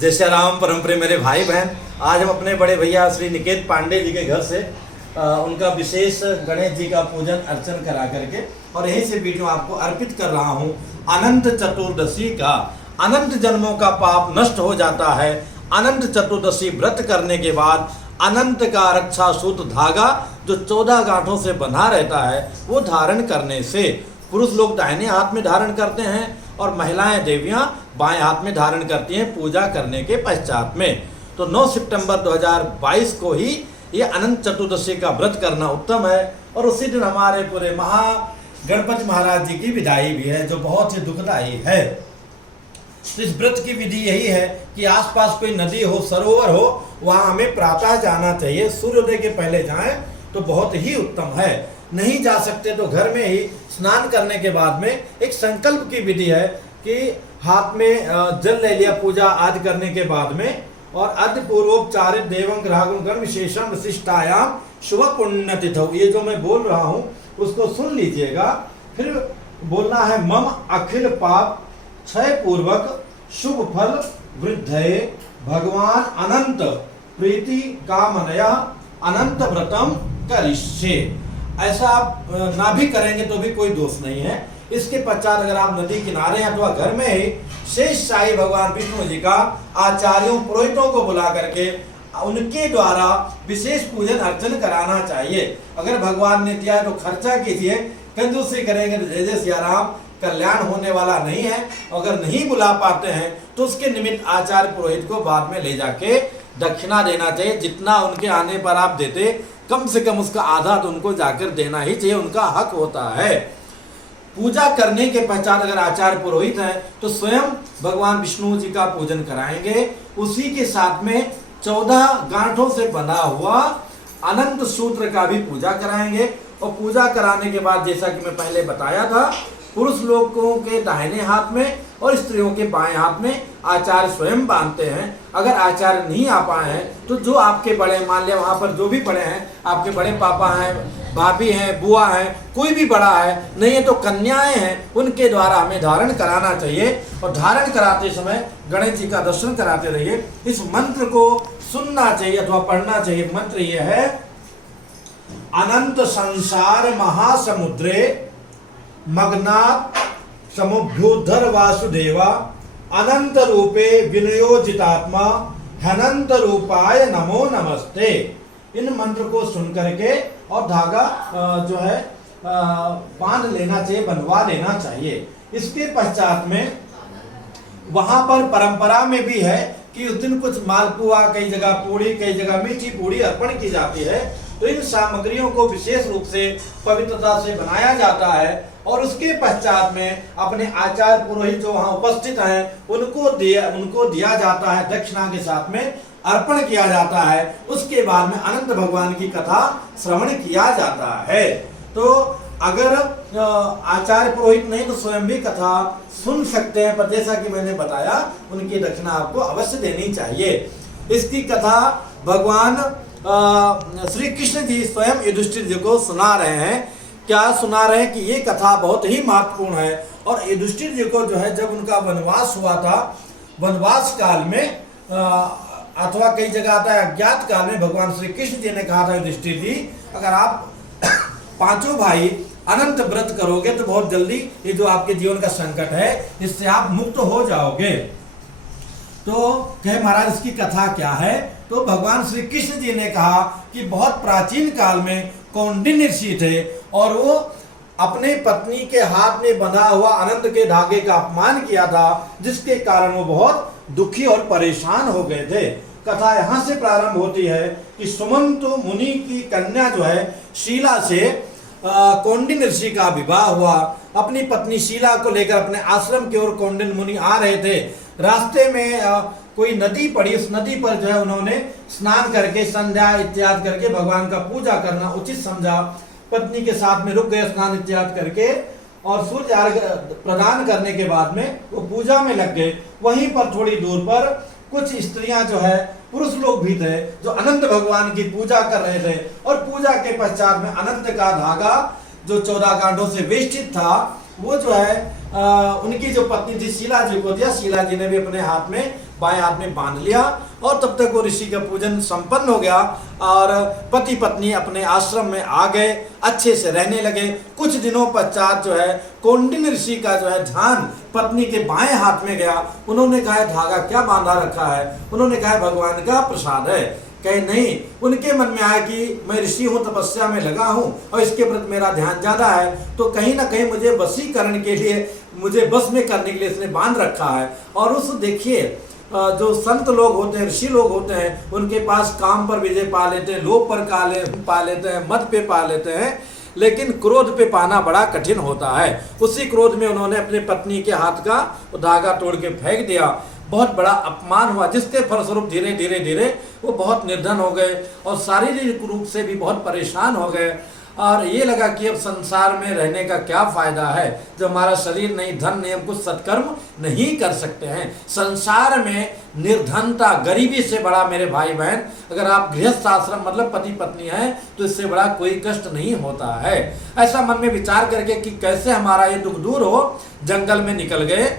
जय श्री राम। परम प्रिय मेरे भाई बहन, आज हम अपने बड़े भैया श्री निकेत पांडे जी के घर से उनका विशेष गणेश जी का पूजन अर्चन करा करके और यहीं से वीडियो आपको अर्पित कर रहा हूँ। अनंत चतुर्दशी का अनंत जन्मों का पाप नष्ट हो जाता है। अनंत चतुर्दशी व्रत करने के बाद अनंत का रक्षा सूत्र धागा जो 14 गांठों से बंधा रहता है वो धारण करने से पुरुष लोग दाहिने हाथ में धारण करते हैं और महिलाएं देवियां बाएं हाथ में धारण करती हैं पूजा करने के पश्चात में। तो 9 सितंबर 2022 को ही ये अनंत चतुर्दशी का व्रत करना उत्तम है और उसी दिन हमारे पूरे गणपति महाराज जी की विदाई भी है जो बहुत ही दुखदायी है। तो इस व्रत की विधि यही है कि आसपास कोई नदी हो, सरोवर हो, वहाँ हमें प्रातः जाना चाहिए। सूर्योदय के पहले जाएं तो बहुत ही उत्तम है। नहीं जा सकते तो घर में ही स्नान करने के बाद में एक संकल्प की विधि है कि हाथ में जल ले लिया पूजा आदि करने के बाद में और अद्य पूर्वोपचारित देवं ग्राहकं गण विशेषम विशिष्टायाम शुभ पुण्यतिथौ, ये जो मैं बोल रहा हूँ उसको सुन लीजिएगा। फिर बोलना है मम अखिल पाप क्षय पूर्वक शुभ फल वृद्धये भगवान अनंत प्रीति कामनया अनंत व्रतम करिष्ये। ऐसा आप ना भी करेंगे तो भी कोई दोष नहीं है। इसके पश्चात अगर आप नदी किनारे हैं अथवा घर में ही शेष शाही भगवान विष्णु जी का आचार्यों पुरोहितों को बुला करके उनके द्वारा विशेष पूजन अर्चन कराना चाहिए। अगर भगवान ने दिया तो खर्चा कीजिए, कंजूसी करेंगे तो जय जय सिया राम, कल्याण होने वाला नहीं है। अगर नहीं बुला पाते हैं तो उसके निमित्त आचार्य पुरोहित को बाद में ले जाके दक्षिणा देना चाहिए। जितना उनके आने पर आप देते कम से कम उसका आधा तो उनको जाकर देना ही चाहिए, उनका हक होता है। पूजा करने के पश्चात अगर आचार्य पुरोहित हैं तो स्वयं भगवान विष्णु जी का पूजन कराएंगे। उसी के साथ में 14 गांठों से बना हुआ अनंत सूत्र का भी पूजा कराएंगे। और पूजा कराने के बाद जैसा कि मैं पहले बताया था, पुरुष लोगों के दाहिने हाथ में और स्त्रियों के बाएं हाथ में आचार्य स्वयं बांधते हैं। अगर आचार्य नहीं आ पाए हैं तो जो आपके बड़े, मान लिया वहाँ पर जो भी बड़े हैं, आपके बड़े पापा हैं, भाभी हैं, बुआ हैं, कोई भी बड़ा है, नहीं है तो कन्याएं हैं, उनके द्वारा हमें धारण कराना चाहिए। और धारण कराते समय गणेश जी का दर्शन कराते रहिए। इस मंत्र को सुनना चाहिए अथवा पढ़ना चाहिए। मंत्र यह है, अनंत संसार महासमुद्रे मग्नात् समुभ्योद्धर वासुदेवा अनंत रूपे विनियोजितात्मा अनंत रूपाय नमो नमस्ते। इन मंत्र को सुन करके और धागा जो है बांध लेना चाहिए, बंधवा लेना चाहिए। इसके पश्चात में वहां पर परंपरा में भी है कि उस दिन कुछ मालपुआ, कई जगह पूड़ी, कई जगह मीठी पूड़ी अर्पण की जाती है। तो इन सामग्रियों को विशेष रूप से पवित्रता से बनाया जाता है और उसके पश्चात में अपने आचार्य पुरोहित जो वहाँ उपस्थित हैं उनको दिया जाता है, दक्षिणा के साथ में अर्पण किया जाता है। उसके बाद में अनंत भगवान की कथा श्रवण किया जाता है। तो अगर आचार्य पुरोहित नहीं तो स्वयं भी कथा सुन सकते हैं, पर जैसा कि मैंने बताया उनकी दक्षिणा आपको अवश्य देनी चाहिए। इसकी कथा भगवान श्री कृष्ण जी स्वयं युधिष्ठिर जी को सुना रहे हैं। क्या सुना रहे हैं कि ये कथा बहुत ही महत्वपूर्ण है। और युधिष्ठिर जी को जो है जब उनका वनवास हुआ था, वनवास काल में अथवा कई जगह आता है अज्ञात काल में, भगवान श्री कृष्ण जी ने कहा था युधिष्ठिर जी अगर आप पांचों भाई अनंत व्रत करोगे तो बहुत जल्दी ये जो आपके जीवन का संकट है इससे आप मुक्त हो जाओगे। तो कहे महाराज इसकी कथा क्या है? तो भगवान श्री कृष्ण जी ने कहा कि बहुत प्राचीन काल में कौंडिन्य ऋषि थे और वो अपने पत्नी के हाथ में बंधा हुआ अनंत के धागे का अपमान किया था, जिसके कारण वो बहुत दुखी और परेशान हो गए थे। कथा यहाँ से प्रारंभ होती है कि सुमंत मुनि की कन्या जो है शीला से कौंडिन्य ऋषि का विवाह हुआ। अपनी पत्नी शीला को लेकर अपने आश्रम की ओर कौंडिन्य मुनि आ रहे थे। रास्ते में कोई नदी पड़ी, उस नदी पर जो है उन्होंने स्नान करके संध्या इत्यादि करके भगवान का पूजा करना उचित समझा। पत्नी के साथ में रुक गए स्नान इत्यादि करके और सूर्य अर्घ प्रदान करने के बाद में वो पूजा में लग गए। वहीं पर थोड़ी दूर पर कुछ स्त्रियां जो है, पुरुष लोग भी थे जो अनंत भगवान की पूजा कर रहे थे। और पूजा के पश्चात में अनंत का धागा जो 14 गांठों से वेष्टित था वो जो है उनकी जो पत्नी थी शीला जी को दिया। शीला जी ने भी अपने हाथ में बाएं हाथ में बांध लिया और तब तक वो ऋषि का पूजन संपन्न हो गया और पति पत्नी अपने आश्रम में आ गए, अच्छे से रहने लगे। कुछ दिनों पश्चात जो है कौंडिन्य ऋषि का जो है ध्यान पत्नी के बाएं हाथ में गया। उन्होंने कहा धागा क्या बांधा रखा है? उन्होंने कहा भगवान का प्रसाद है। कहे नहीं। उनके मन में आया कि मैं ऋषि हूँ, तपस्या में लगा हूँ और इसके प्रति मेरा ध्यान ज्यादा है, तो कहीं ना कहीं मुझे वशीकरण के लिए, मुझे बस में करने के लिए इसने बांध रखा है। और उस देखिए जो संत लोग होते हैं, ऋषि लोग होते हैं, उनके पास काम पर विजय पा लेते हैं, लोभ पर पा लेते हैं, मद पे पा लेते हैं, लेकिन क्रोध पे पाना बड़ा कठिन होता है। उसी क्रोध में उन्होंने अपनी पत्नी के हाथ का धागा तोड़ के फेंक दिया। बहुत बड़ा अपमान हुआ, जिसके फलस्वरूप धीरे धीरे धीरे वो बहुत निर्धन हो गए और शारीरिक रूप से भी बहुत परेशान हो गए। और ये लगा कि अब संसार में रहने का क्या फायदा है, जब हमारा शरीर नहीं, धन नहीं, हम कुछ सत्कर्म नहीं कर सकते हैं। संसार में निर्धनता, गरीबी से बड़ा मेरे भाई बहन, अगर आप गृहस्थ आश्रम मतलब पति पत्नी हैं तो इससे बड़ा कोई कष्ट नहीं होता है। ऐसा मन में विचार करके कि कैसे हमारा ये दुख दूर हो, जंगल में निकल गए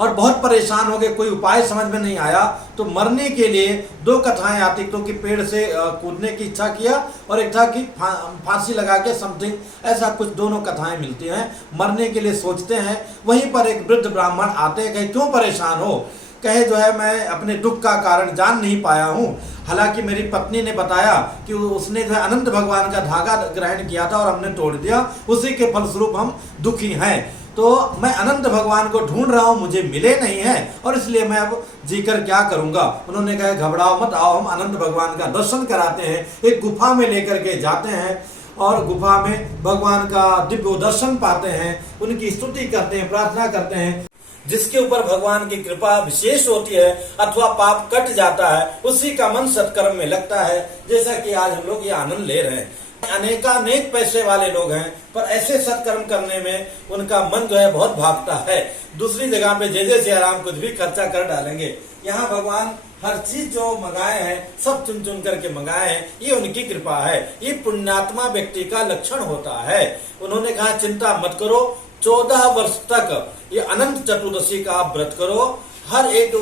और बहुत परेशान हो गए। कोई उपाय समझ में नहीं आया तो मरने के लिए दो कथाएं आती, तो कि पेड़ से कूदने की इच्छा किया और एक था कि फांसी लगा के समथिंग, ऐसा कुछ दोनों कथाएं मिलती हैं। मरने के लिए सोचते हैं, वहीं पर एक वृद्ध ब्राह्मण आते हैं। कहे क्यों परेशान हो? कहे जो है मैं अपने दुख का कारण जान नहीं पाया हूँ। हालांकि मेरी पत्नी ने बताया कि उसने जो है अनंत भगवान का धागा ग्रहण किया था और हमने तोड़ दिया, उसी के फलस्वरूप हम दुखी हैं। तो मैं अनंत भगवान को ढूंढ रहा हूं, मुझे मिले नहीं है और इसलिए मैं अब जीकर क्या करूंगा। उन्होंने कहा घबराओ मत, आओ हम अनंत भगवान का दर्शन कराते हैं। एक गुफा में लेकर के जाते हैं और गुफा में भगवान का दिव्य दर्शन पाते हैं, उनकी स्तुति करते हैं, प्रार्थना करते हैं। जिसके ऊपर भगवान की कृपा विशेष होती है अथवा पाप कट जाता है, उसी का मन सत्कर्म में लगता है। जैसा कि आज हम लोग ये आनंद ले रहे हैं। अनेकानेक पैसे वाले लोग हैं, पर ऐसे सत्कर्म करने में उनका मन जो है बहुत भागता है। दूसरी जगह पे जय श्री राम कुछ भी खर्चा कर डालेंगे। यहाँ भगवान हर चीज जो मंगाए हैं सब चुन चुन करके मंगाए हैं, ये उनकी कृपा है। ये पुण्यात्मा व्यक्ति का लक्षण होता है। उन्होंने कहा चिंता मत करो, 14 वर्ष तक ये अनंत चतुर्दशी का आप व्रत करो, हर एक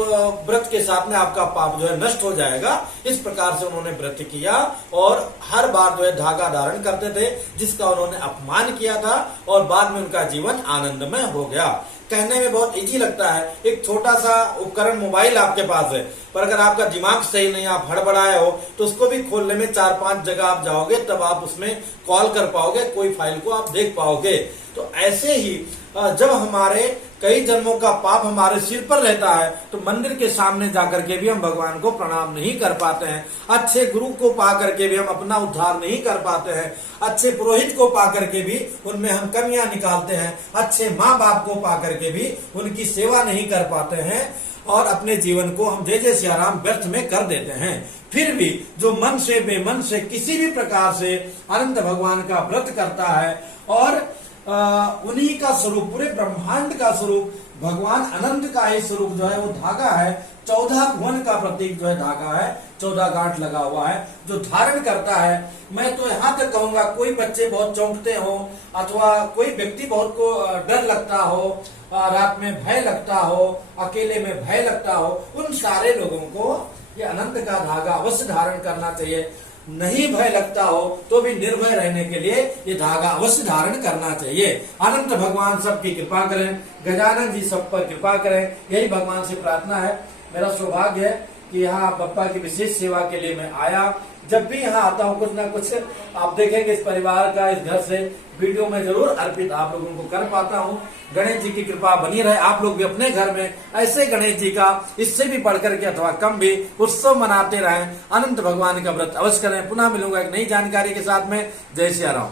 व्रत के साथ में आपका पाप जो है नष्ट हो जाएगा। इस प्रकार से उन्होंने व्रत किया और हर बार जो है धागा धारण करते थे, जिसका उन्होंने अपमान किया था, और बाद में उनका जीवन आनंदमय हो गया। कहने में बहुत इजी लगता है, एक छोटा सा उपकरण मोबाइल आपके पास है, पर अगर आपका दिमाग सही नहीं, आप हड़बड़ाए हो, तो उसको भी खोलने में 4-5 जगह आप जाओगे, तब आप उसमें कॉल कर पाओगे, कोई फाइल को आप देख पाओगे। तो ऐसे ही जब हमारे कई जन्मों का पाप हमारे सिर पर रहता है, तो मंदिर के सामने जाकर के भी हम भगवान को प्रणाम नहीं कर पाते हैं। अच्छे गुरु को पा करके भी हम अपना उद्धार नहीं कर पाते हैं। अच्छे पुरोहित को पा करके भी उनमें हम कमियां निकालते हैं। अच्छे माँ बाप को पा करके भी उनकी सेवा नहीं कर पाते हैं और अपने जीवन को हम जय जय सिया राम व्यर्थ में कर देते हैं। फिर भी जो मन से बेमन से किसी भी प्रकार से अनंत भगवान का व्रत करता है और उन्हीं का स्वरूप, पूरे ब्रह्मांड का स्वरूप भगवान अनंत का ही स्वरूप जो है वो धागा है। 14 भुवन का प्रतीक जो है धागा है, 14 गांठ लगा हुआ है जो धारण करता है। मैं तो यहाँ तक कहूंगा, कोई बच्चे बहुत चौंकते हो अथवा कोई व्यक्ति बहुत को डर लगता हो, रात में भय लगता हो, अकेले में भय लगता हो, उन सारे लोगों को ये अनंत का धागा अवश्य धारण करना चाहिए। नहीं भय लगता हो तो भी निर्भय रहने के लिए ये धागा अवश्य धारण करना चाहिए। अनंत भगवान सबकी कृपा करें, गजानन जी सब पर कृपा करें, यही भगवान से प्रार्थना है। मेरा सौभाग्य है कि यहाँ बप्पा की विशेष सेवा के लिए मैं आया। जब भी यहाँ आता हूँ कुछ ना कुछ आप देखेंगे इस परिवार का, इस घर से वीडियो में जरूर अर्पित आप लोगों को कर पाता हूँ। गणेश जी की कृपा बनी रहे, आप लोग भी अपने घर में ऐसे गणेश जी का इससे भी बढ़कर के अथवा कम भी उत्सव मनाते रहें। अनंत भगवान का व्रत अवश्य करें। पुनः मिलूंगा एक नई जानकारी के साथ में। जय श्री राम।